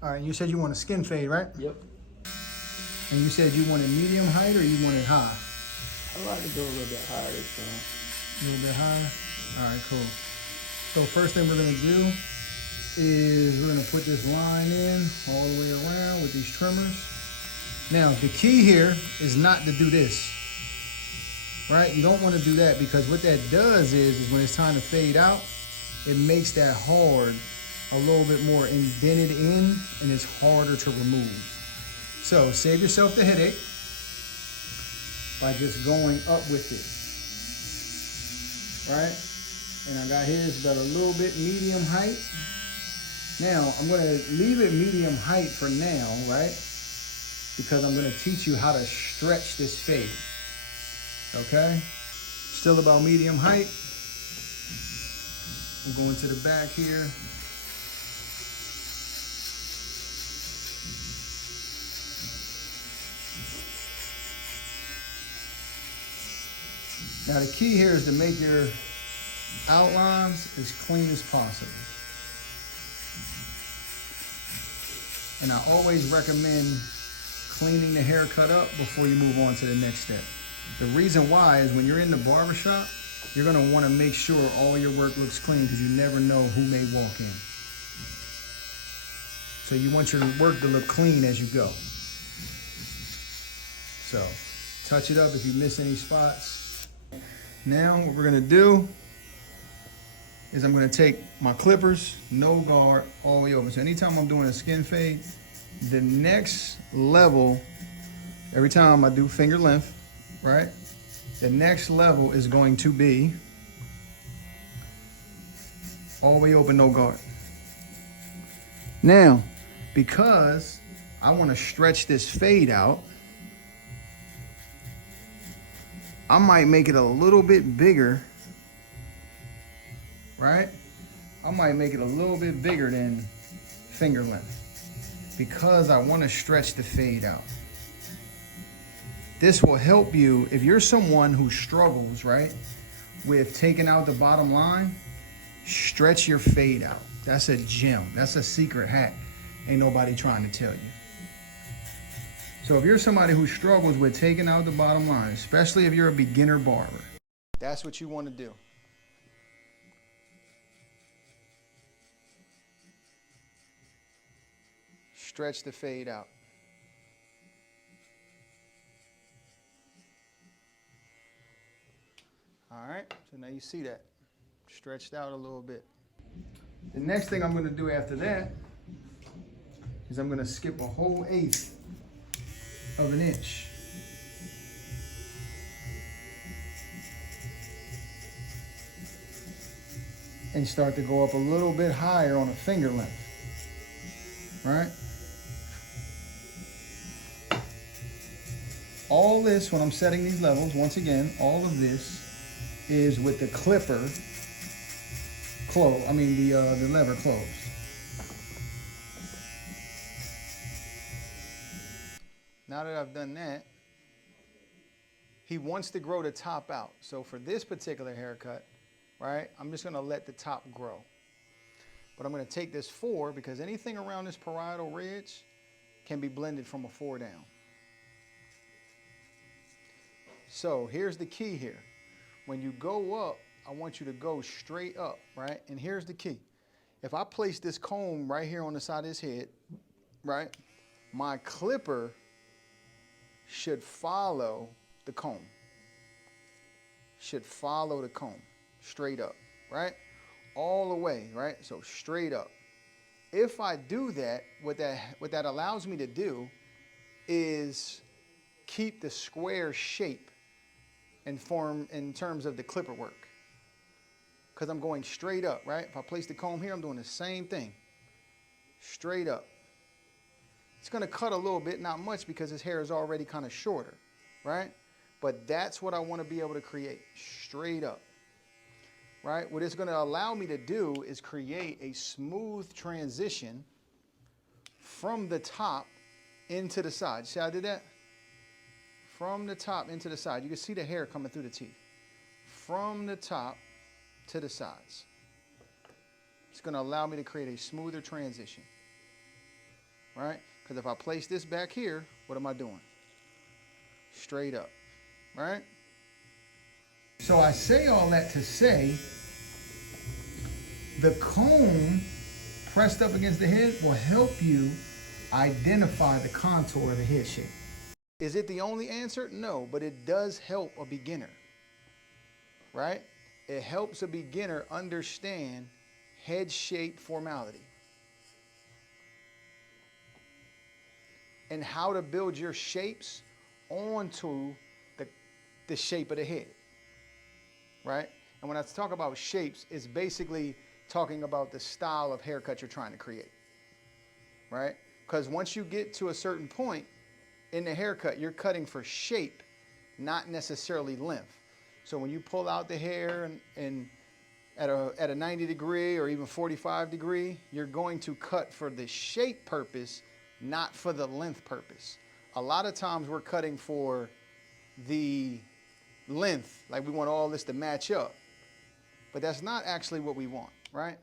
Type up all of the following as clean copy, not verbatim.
All right, you said you want a skin fade, right? Yep. And you said you wanted medium height or you wanted high? I like to go a little bit higher this time. A little bit high? All right, cool. So first thing we're gonna do is we're gonna put this line in all the way around with these trimmers. Now, the key here is not to do this, right? You don't wanna do that because what that does is when it's time to fade out, it makes that hard a little bit more indented in and it's harder to remove. So save yourself the headache by just going up with it, right? And I got his about a little bit medium height. Now I'm gonna leave it medium height for now, right? Because I'm gonna teach you how to stretch this fade, okay? Still about medium height. I'm going to the back here. Now the key here is to make your outlines as clean as possible. And I always recommend cleaning the haircut up before you move on to the next step. The reason why is when you're in the barbershop, you're gonna wanna make sure all your work looks clean because you never know who may walk in. So you want your work to look clean as you go. So touch it up if you miss any spots. Now what we're gonna do is I'm gonna take my clippers, no guard, all the way over. So anytime I'm doing a skin fade, the next level, every time I do finger length, right? The next level is going to be all the way open, no guard. Now, because I wanna stretch this fade out, I might make it a little bit bigger, right? I might make it a little bit bigger than finger length because I want to stretch the fade out. This will help you if you're someone who struggles, right, with taking out the bottom line. Stretch your fade out. That's a gem. That's a secret hack. Ain't nobody trying to tell you. So if you're somebody who struggles with taking out the bottom line, especially if you're a beginner barber, that's what you want to do. Stretch the fade out. All right, so now you see that. Stretched out a little bit. The next thing I'm gonna do after that is I'm gonna skip a whole 1/8 of an inch. And start to go up a little bit higher on a finger length, right? All this, when I'm setting these levels, once again, all of this is with the clipper the lever closed. Now that I've done that, he wants to grow the top out. So for this particular haircut, right, I'm just gonna let the top grow. But I'm gonna take this 4 because anything around this parietal ridge can be blended from a 4 down. So here's the key here. When you go up, I want you to go straight up, right? And here's the key. If I place this comb right here on the side of his head, right, my clipper should follow the comb. Should follow the comb straight up, right? All the way, right? So straight up. If I do that, what that allows me to do is keep the square shape and form in terms of the clipper work. Because I'm going straight up, right? If I place the comb here, I'm doing the same thing. Straight up. It's gonna cut a little bit, not much because his hair is already kind of shorter, right? But that's what I wanna be able to create, straight up, right? What it's gonna allow me to do is create a smooth transition from the top into the side. See how I did that? From the top into the side. You can see the hair coming through the teeth. From the top to the sides. It's going to allow me to create a smoother transition. right? Because if I place this back here, what am I doing? Straight up, right? So I say all that to say the comb pressed up against the head will help you identify the contour of the head shape. Is it the only answer? No, but it does help a beginner, right? It helps a beginner understand head shape formality and how to build your shapes onto the shape of the head, right? And when I talk about shapes, it's basically talking about the style of haircut you're trying to create, right? Because once you get to a certain point in the haircut, you're cutting for shape, not necessarily length. So when you pull out the hair and at a 90 degree or even 45 degree, you're going to cut for the shape purpose, not for the length purpose. A lot of times we're cutting for the length, like we want all this to match up, but that's not actually what we want, right?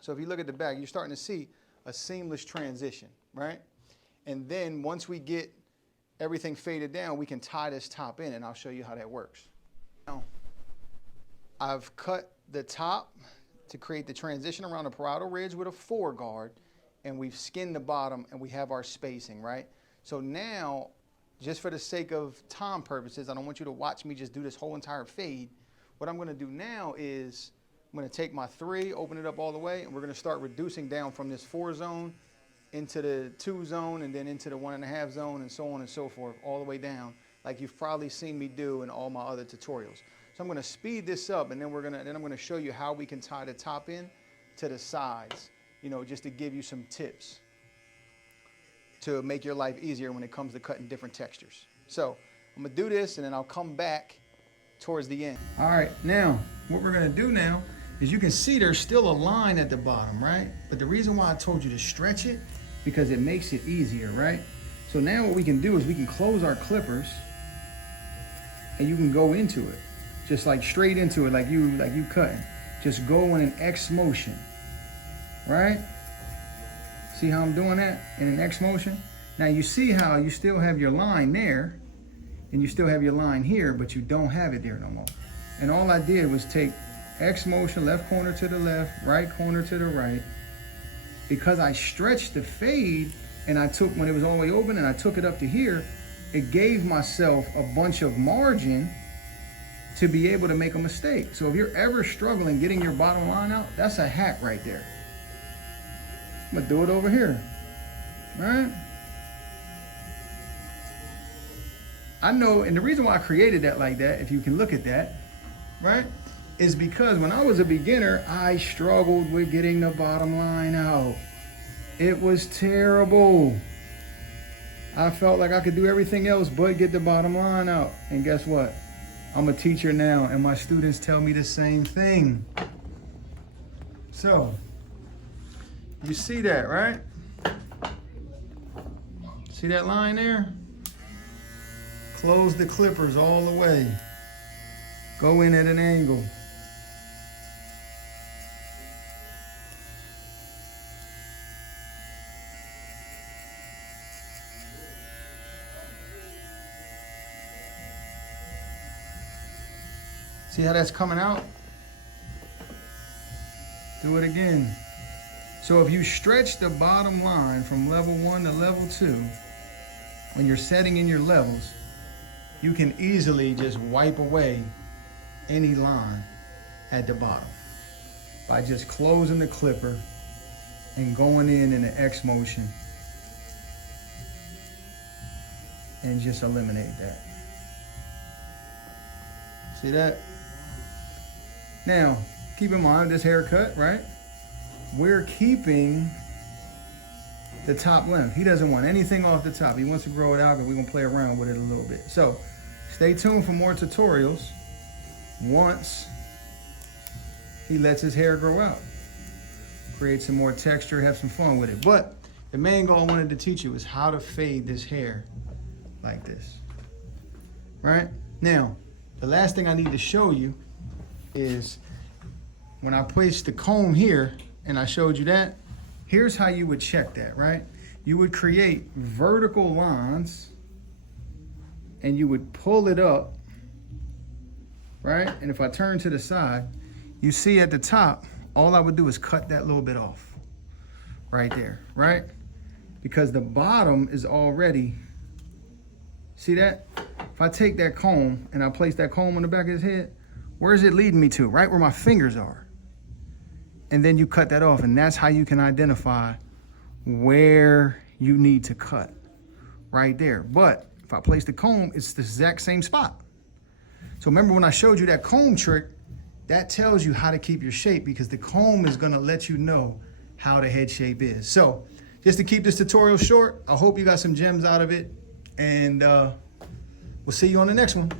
So if you look at the back, you're starting to see a seamless transition, right? And then once we get everything faded down, we can tie this top in, and I'll show you how that works. Now, I've cut the top to create the transition around the parietal ridge with a foreguard, and we've skinned the bottom, and we have our spacing, right? So now, just for the sake of time purposes, I don't want you to watch me just do this whole entire fade. What I'm going to do now is I'm going to take my 3, open it up all the way, and we're going to start reducing down from this 4 zone into the 2 zone and then into the 1.5 zone and so on and so forth, all the way down, like you've probably seen me do in all my other tutorials. So I'm going to speed this up, and then I'm going to show you how we can tie the top in to the sides, you know, just to give you some tips to make your life easier when it comes to cutting different textures. So I'm going to do this, and then I'll come back towards the end. All right, now what we're going to do now is you can see there's still a line at the bottom, right? But the reason why I told you to stretch it, because it makes it easier, right? So now what we can do is we can close our clippers, and you can go into it, just like straight into it, like you cutting. Just go in an X motion, right? See how I'm doing that in an X motion? Now you see how you still have your line there, and you still have your line here, but you don't have it there no more. And all I did was take X motion, left corner to the left, right corner to the right. Because I stretched the fade, and I took, when it was all the way open, and I took it up to here, it gave myself a bunch of margin to be able to make a mistake. So if you're ever struggling getting your bottom line out, that's a hack right there. I'm gonna do it over here, right? I know, and the reason why I created that like that, if you can look at that, right, is because when I was a beginner, I struggled with getting the bottom line out. It was terrible. I felt like I could do everything else but get the bottom line out. And guess what? I'm a teacher now, and my students tell me the same thing. So, you see that, right? See that line there? Close the clippers all the way. Go in at an angle. See how that's coming out? Do it again. So if you stretch the bottom line from level 1 to level 2, when you're setting in your levels, you can easily just wipe away any line at the bottom by just closing the clipper and going in an X motion and just eliminate that. See that? Now, keep in mind this haircut, right? We're keeping the top length. He doesn't want anything off the top. He wants to grow it out, but we're gonna play around with it a little bit. So stay tuned for more tutorials once he lets his hair grow out. Create some more texture, have some fun with it. But the main goal I wanted to teach you is how to fade this hair like this, right? Now, the last thing I need to show you is when I placed the comb here and I showed you that, here's how you would check that, right? you would create vertical lines and you would pull it up, right? And if I turn to the side, you see at the top, all I would do is cut that little bit off right there, right? Because the bottom is already, see that? If I take that comb and I place that comb on the back of his head, where is it leading me to? Right where my fingers are. And then you cut that off, and that's how you can identify where you need to cut, right there. But if I place the comb, it's the exact same spot. So remember when I showed you that comb trick, that tells you how to keep your shape because the comb is gonna let you know how the head shape is. So just to keep this tutorial short, I hope you got some gems out of it, and we'll see you on the next one.